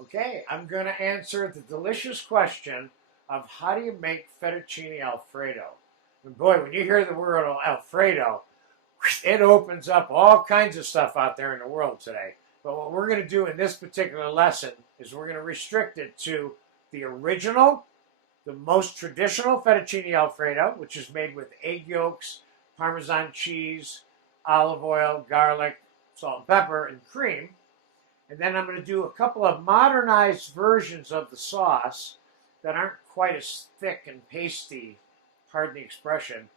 Okay, I'm going to answer the delicious question of how do you make fettuccine Alfredo? And boy, when you hear the word Alfredo, it opens up all kinds of stuff out there in the world today. But what we're going to do in this particular lesson is we're going to restrict it to the original, the most traditional fettuccine Alfredo, which is made with egg yolks, Parmesan cheese, olive oil, garlic, salt and pepper, and cream. And then I'm going to do a couple of modernized versions of the sauce that aren't quite as thick and pasty, pardon the expression,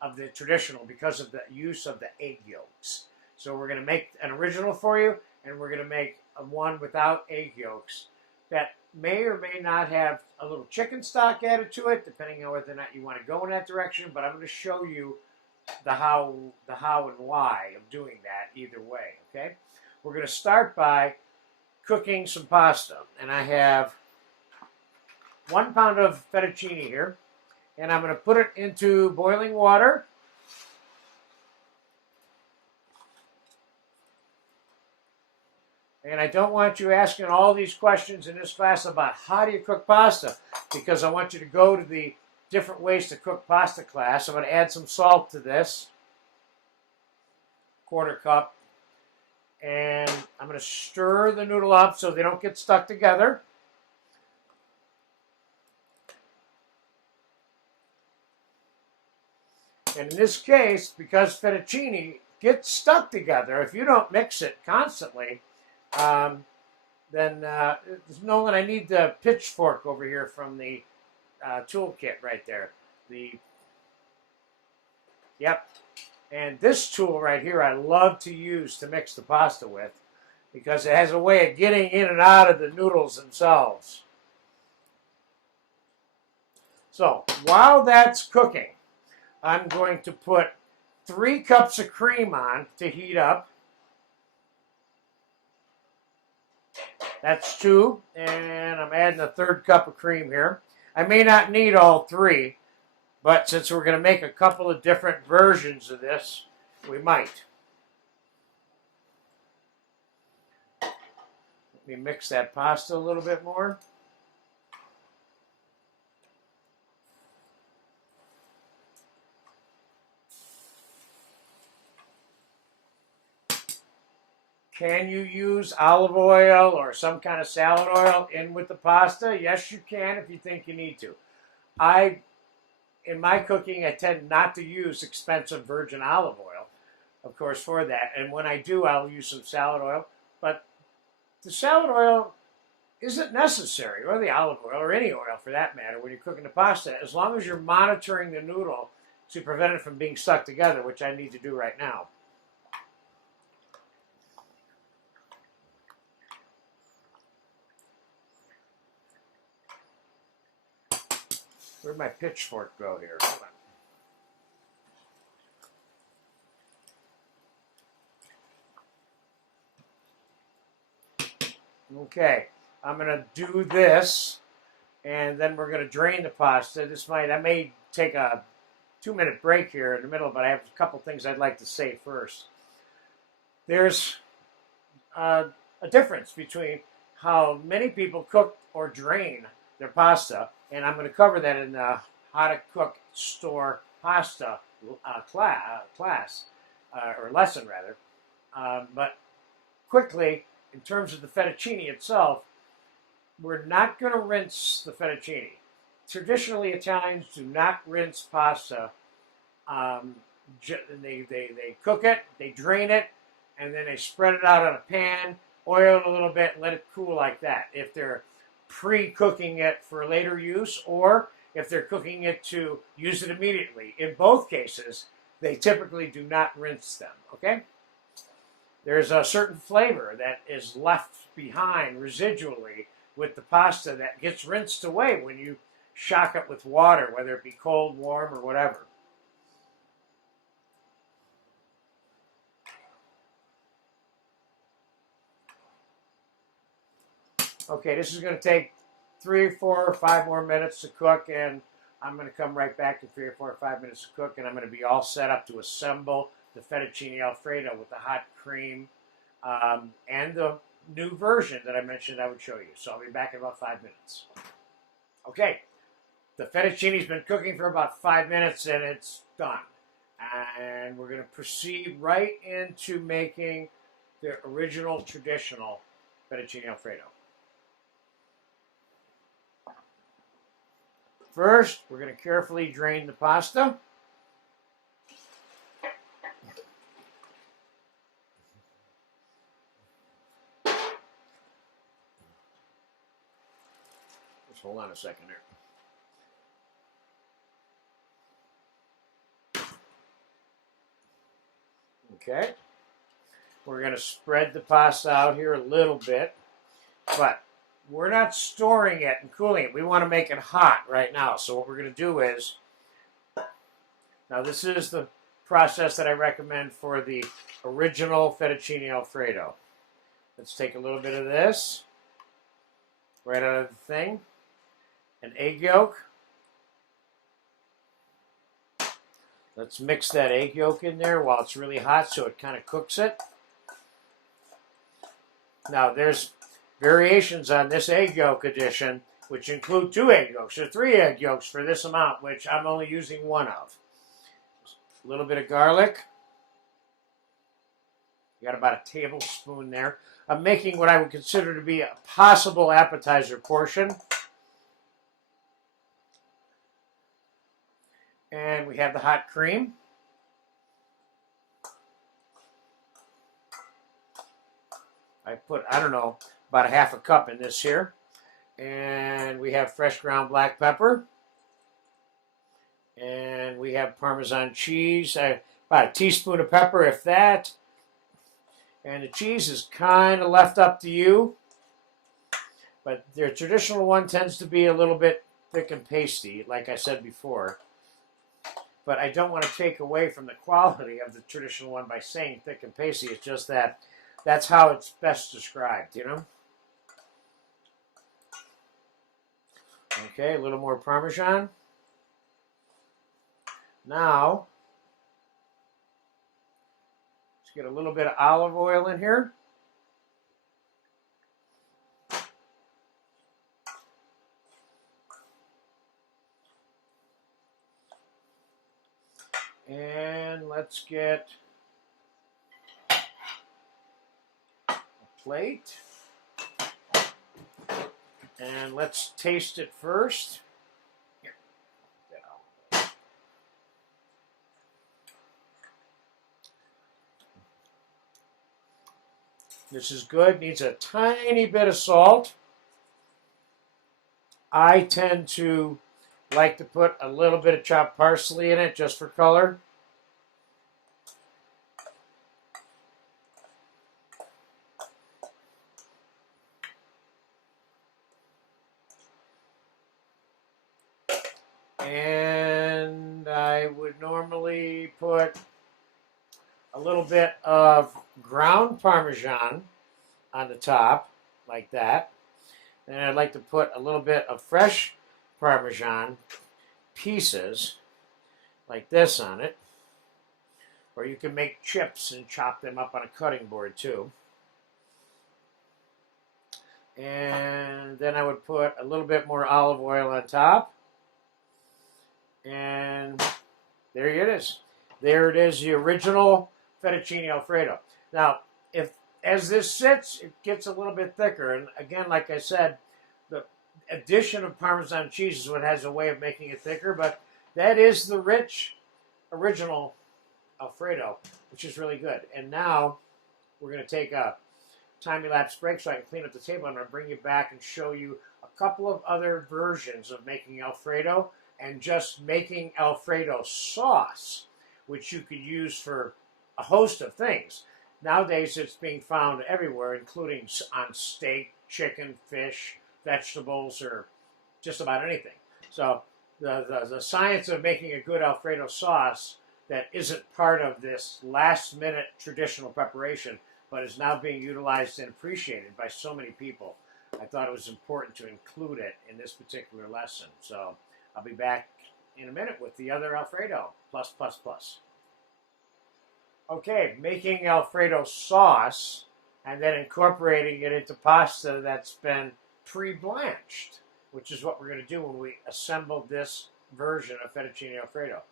of the traditional because of the use of the egg yolks. So we're going to make an original for you, and we're going to make one without egg yolks that may or may not have a little chicken stock added to it, depending on whether or not you want to go in that direction. But I'm going to show you the how and why of doing that either way, okay? We're going to start by cooking some pasta. And I have 1 pound of fettuccine here. And I'm going to put it into boiling water. And I don't want you asking all these questions in this class about how do you cook pasta, because I want you to go to the different ways to cook pasta class. I'm going to add some salt to this, 1/4 cup. And I'm going to stir the noodle up so they don't get stuck together. And in this case, because fettuccine gets stuck together, if you don't mix it constantly, then Nolan, I need the pitchfork over here from the toolkit right there. Yep. And this tool right here I love to use to mix the pasta with because it has a way of getting in and out of the noodles themselves. So while that's cooking, I'm going to put 3 cups of cream on to heat up. That's 2, and I'm adding a 1/3 cup of cream here. I may not need all 3, but since we're going to make a couple of different versions of this, we might. Let me mix that pasta a little bit more. Can you use olive oil or some kind of salad oil in with the pasta? Yes, you can if you think you need to. In my cooking, I tend not to use expensive virgin olive oil, of course, for that. And when I do, I'll use some salad oil. But the salad oil isn't necessary, or the olive oil, or any oil for that matter, when you're cooking the pasta, as long as you're monitoring the noodle to prevent it from being stuck together, which I need to do right now. Where'd my pitchfork go here? Hold on. Okay, I'm going to do this, and then we're going to drain the pasta. I may take a 2-minute break here in the middle, but I have a couple things I'd like to say first. There's a difference between how many people cook or drain their pasta, and I'm going to cover that in the how to cook store pasta class, or lesson rather. But quickly, in terms of the fettuccine itself, we're not going to rinse the fettuccine. Traditionally, Italians do not rinse pasta. They cook it, they drain it, and then they spread it out on a pan, oil it a little bit, and let it cool like that. If they're pre-cooking it for later use, or if they're cooking it to use it immediately. In both cases, they typically do not rinse them, okay? There's a certain flavor that is left behind residually with the pasta that gets rinsed away when you shock it with water, whether it be cold, warm, or whatever. Okay, this is going to take 3, 4, or 5 more minutes to cook, and I'm going to come right back to 3 or 4 or 5 minutes to cook, and I'm going to be all set up to assemble the fettuccine Alfredo with the hot cream and the new version that I mentioned I would show you. So I'll be back in about 5 minutes. Okay, the fettuccine's been cooking for about 5 minutes and it's done. And we're going to proceed right into making the original traditional fettuccine Alfredo. First, we're going to carefully drain the pasta. Just hold on a second there. Okay, we're going to spread the pasta out here a little bit, but we're not storing it and cooling it. We want to make it hot right now. So what we're going to do is, now this is the process that I recommend for the original fettuccine Alfredo. Let's take a little bit of this right out of the thing, an egg yolk. Let's mix that egg yolk in there while it's really hot so it kind of cooks it. Now there's variations on this egg yolk addition, which include 2 egg yolks or 3 egg yolks for this amount, which I'm only using 1 of. A little bit of garlic. You got about a tablespoon there. I'm making what I would consider to be a possible appetizer portion. And we have the hot cream. I put, I don't know, about a half a cup in this here. And we have fresh ground black pepper. And we have Parmesan cheese, about a teaspoon of pepper, if that. And the cheese is kind of left up to you. But their traditional one tends to be a little bit thick and pasty, like I said before. But I don't want to take away from the quality of the traditional one by saying thick and pasty. It's just that that's how it's best described, you know? Okay, a little more Parmesan. Now, let's get a little bit of olive oil in here. And let's get a plate. And let's taste it first. Here. This is good. Needs a tiny bit of salt. I tend to like to put a little bit of chopped parsley in it just for color. And I would normally put a little bit of ground Parmesan on the top, like that. And I'd like to put a little bit of fresh Parmesan pieces, like this, on it. Or you can make chips and chop them up on a cutting board too. And then I would put a little bit more olive oil on top. And there it is. There it is, the original fettuccine Alfredo. Now, as this sits, it gets a little bit thicker. And again, like I said, the addition of Parmesan cheese is what has a way of making it thicker. But that is the rich original Alfredo, which is really good. And now we're going to take a time-elapse break so I can clean up the table. I'm going to bring you back and show you a couple of other versions of making Alfredo and just making Alfredo sauce, which you could use for a host of things. Nowadays, it's being found everywhere, including on steak, chicken, fish, vegetables, or just about anything. So the science of making a good Alfredo sauce that isn't part of this last-minute traditional preparation, but is now being utilized and appreciated by so many people, I thought it was important to include it in this particular lesson. So I'll be back in a minute with the other Alfredo, plus. Okay, making Alfredo sauce and then incorporating it into pasta that's been pre-blanched, which is what we're going to do when we assemble this version of fettuccine Alfredo.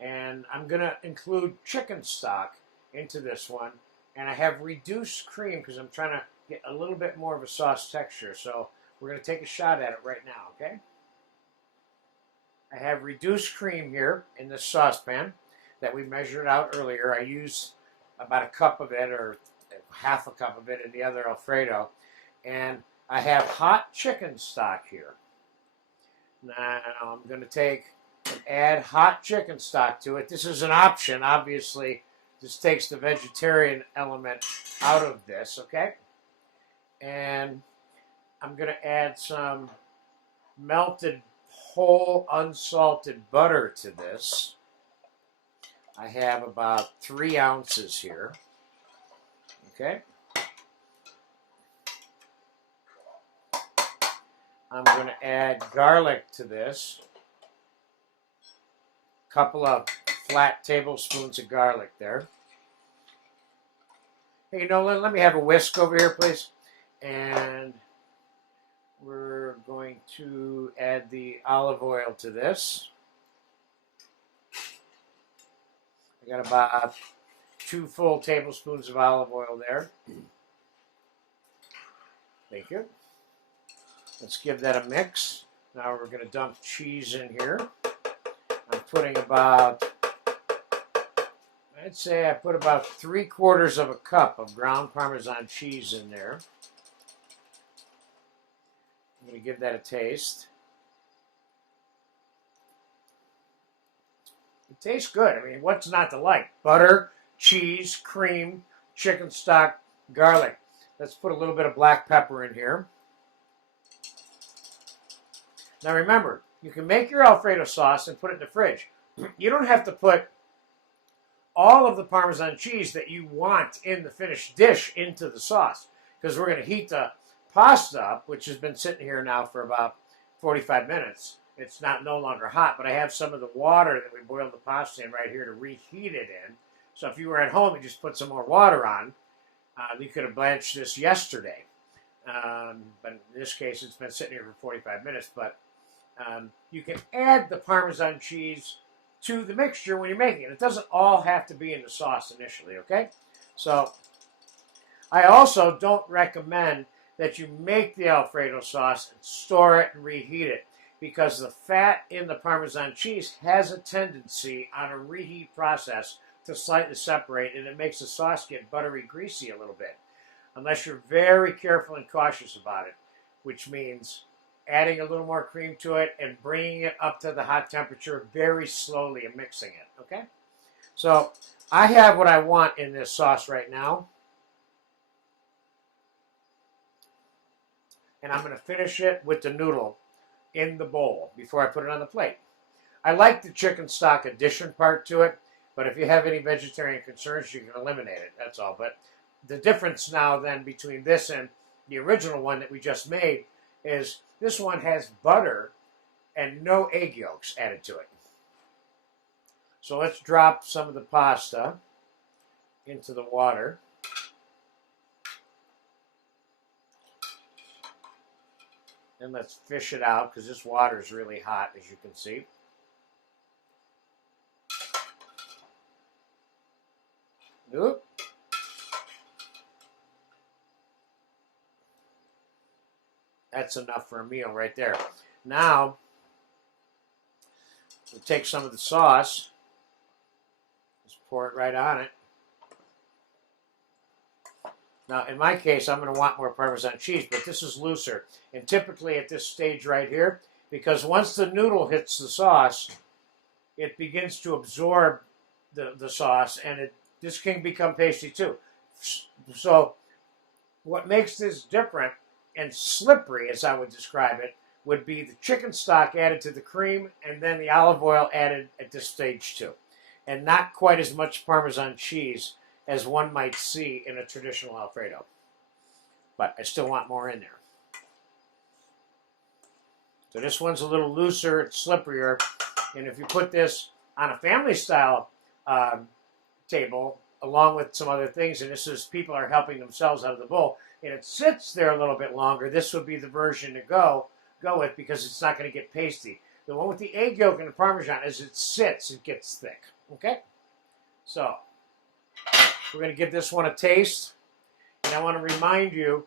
And I'm going to include chicken stock into this one, and I have reduced cream because I'm trying to get a little bit more of a sauce texture. So we're going to take a shot at it right now, okay? I have reduced cream here in this saucepan that we measured out earlier. I used about a cup of it, or half a cup of it in the other Alfredo. And I have hot chicken stock here. Now I'm going to take and add hot chicken stock to it. This is an option, obviously. This takes the vegetarian element out of this, okay? And I'm going to add some melted whole unsalted butter to this. I have about 3 ounces here. Okay. I'm going to add garlic to this. A couple of flat tablespoons of garlic there. Hey, Nolan, let me have a whisk over here, please. And we're going to add the olive oil to this. I got about 2 full tablespoons of olive oil there. Thank you. Let's give that a mix. Now we're going to dump cheese in here. I'm putting about, I'd say I put about 3/4 of a cup of ground Parmesan cheese in there. I'm going to give that a taste. It tastes good. I mean, what's not to like? Butter, cheese, cream, chicken stock, garlic. Let's put a little bit of black pepper in here. Now remember, you can make your Alfredo sauce and put it in the fridge. You don't have to put all of the Parmesan cheese that you want in the finished dish into the sauce, because we're going to heat the pasta up, which has been sitting here now for about 45 minutes. It's no longer hot, but I have some of the water that we boiled the pasta in right here to reheat it in. So if you were at home and just put some more water on, you could have blanched this yesterday. But in this case, it's been sitting here for 45 minutes. But you can add the Parmesan cheese to the mixture when you're making it. It doesn't all have to be in the sauce initially, okay? So I also don't recommend that you make the Alfredo sauce and store it and reheat it, because the fat in the Parmesan cheese has a tendency on a reheat process to slightly separate, and it makes the sauce get buttery greasy a little bit, unless you're very careful and cautious about it, which means adding a little more cream to it and bringing it up to the hot temperature very slowly and mixing it, okay? So I have what I want in this sauce right now. And I'm going to finish it with the noodle in the bowl before I put it on the plate. I like the chicken stock addition part to it, but if you have any vegetarian concerns, you can eliminate it, that's all. But the difference now then between this and the original one that we just made is this one has butter and no egg yolks added to it. So let's drop some of the pasta into the water. And let's fish it out, because this water is really hot, as you can see. Oop. That's enough for a meal right there. Now, we'll take some of the sauce. Just pour it right on it. Now, in my case, I'm going to want more Parmesan cheese, but this is looser. And typically at this stage right here, because once the noodle hits the sauce, it begins to absorb the sauce, and this can become pasty too. So what makes this different and slippery, as I would describe it, would be the chicken stock added to the cream and then the olive oil added at this stage too. And not quite as much Parmesan cheese as one might see in a traditional Alfredo. But I still want more in there. So this one's a little looser, it's slipperier, and if you put this on a family style table along with some other things, and this is people are helping themselves out of the bowl, and it sits there a little bit longer. This would be the version to go with because it's not going to get pasty. The one with the egg yolk and the Parmesan, as it sits, it gets thick. Okay? So, we're going to give this one a taste. And I want to remind you,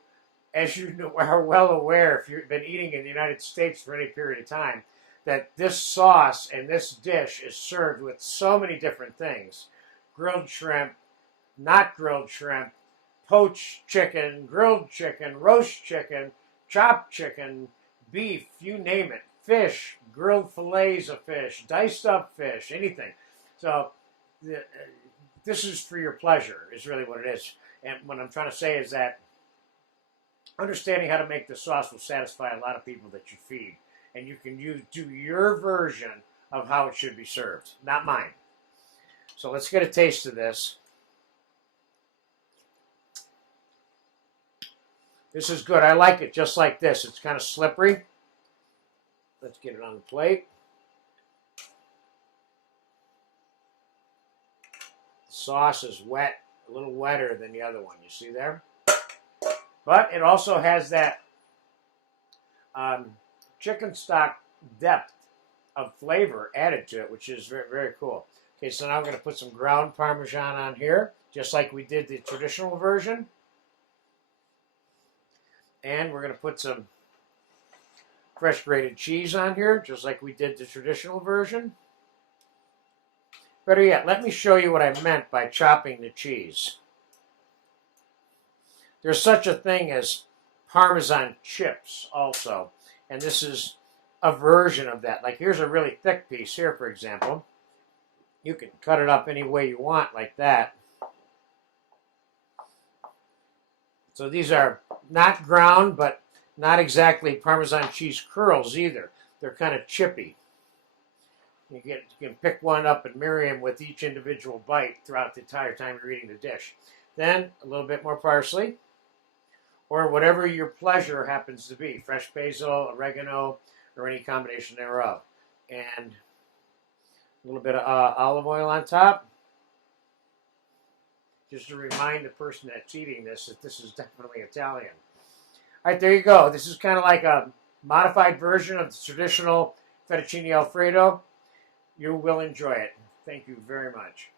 as you are well aware, if you've been eating in the United States for any period of time, that this sauce and this dish is served with so many different things. Grilled shrimp, not grilled shrimp, poached chicken, grilled chicken, roast chicken, chopped chicken, beef, you name it, fish, grilled fillets of fish, diced up fish, anything. So this is for your pleasure, is really what it is. And what I'm trying to say is that understanding how to make the sauce will satisfy a lot of people that you feed. And you can do your version of how it should be served, not mine. So let's get a taste of this. This is good. I like it just like this. It's kind of slippery. Let's get it on the plate. The sauce is wet, a little wetter than the other one. You see there? But it also has that chicken stock depth of flavor added to it, which is very, very cool. Okay, so now I'm going to put some ground Parmesan on here, just like we did the traditional version. And we're going to put some fresh grated cheese on here, just like we did the traditional version. Better yet, let me show you what I meant by chopping the cheese. There's such a thing as Parmesan chips also, and this is a version of that. Like here's a really thick piece here, for example. You can cut it up any way you want like that. So these are not ground, but not exactly Parmesan cheese curls either. They're kind of chippy. You can pick one up and marry them with each individual bite throughout the entire time you're eating the dish. Then a little bit more parsley, or whatever your pleasure happens to be. Fresh basil, oregano, or any combination thereof. And a little bit of olive oil on top. Just to remind the person that's eating this that this is definitely Italian. All right, there you go. This is kind of like a modified version of the traditional fettuccine Alfredo. You will enjoy it. Thank you very much.